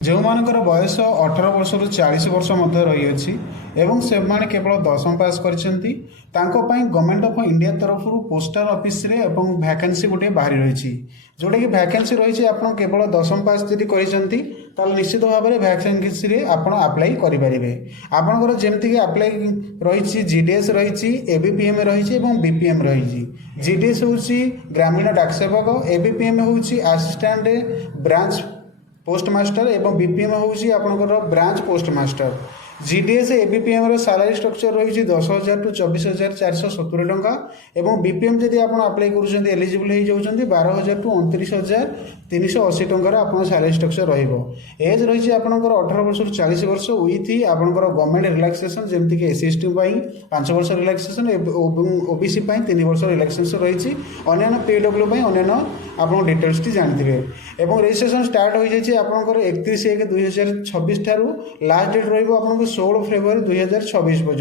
ଯେଉଁମାନଙ୍କର ବୟସ 18 ବର୍ଷରୁ 40 ବର୍ଷ ମଧ୍ୟ ରହିଅଛି ଏବଂ ସେମାନେ କେବଳ 10ମ ପାସ୍ କରିଛନ୍ତି ତାଙ୍କ ପାଇଁ ଗଭର୍ଣ୍ଣମେଣ୍ଟ ଅଫ୍ ଇଣ୍ଡିଆ ତରଫରୁ ପୋଷ୍ଟାଲ ଅଫିସରେ ଏବଂ ଭ୍ୟାକେନ୍ସି ଗୋଟିଏ ବାହାରି ରହିଛି। ଯେଉଁଟାକି ଭ୍ୟାକେନ୍ସି ରହିଛି ଆପଣ କେବଳ 10ମ ପାସ୍ ଯଦି କରିଛନ୍ତି ତାହେଲେ ନିଶ୍ଚିତ ଭାବରେ ଭ୍ୟାକେନ୍ସିରେ ଆପଣ ଆପ୍ଲାଏ କରିପାରିବେ। ଆପଣଙ୍କର ଯେମିତିକି ଆପ୍ଲାଏ ରହିଛି ଜିଡିଏସ୍ ରହିଛି, ଏବିପିଏମ୍ ରହିଛି ଏବଂ ବିପିଏମ୍ ରହିଛି। ଜିଡିଏସ୍ ହେଉଛି ଗ୍ରାମୀଣ ଡାକ ସେବକ, ଏବିପିଏମ୍ ହେଉଛି ଆସିଷ୍ଟାଣ୍ଟ ବ୍ରାଞ୍ଚ पोस्टमास्टर एवं बीपीएम हूँ आपंकर branch postmaster. GDS ABPM salary structure रही 10,000 टू 24,470 टंका एवं बीपीएम जब आप अप्लाई कर एलिजिबल हो जाती 12,000 टू 29,380 टंकार आप सालारी स्ट्रक्चर रेज रही आपंकर 18 वर्ष 40 वर्ष विथ आपंकर गवर्नमेंट रिलैक्सेशन जमीक एससी एसटी 5 वर्ष रिलैक्सेशन ओबीसी 3 वर्ष रिलैक्सेशन रही अन्य पीडब्ल्यू अन्य आप डिटेल्स टी जानते हैं। रजिस्ट्रेशन स्टार्ट हो जाए आपंकर 31/1/2026 ठारू लास्ट डेट रहा 16 फेब्रुआरी 2026 पर्यंत।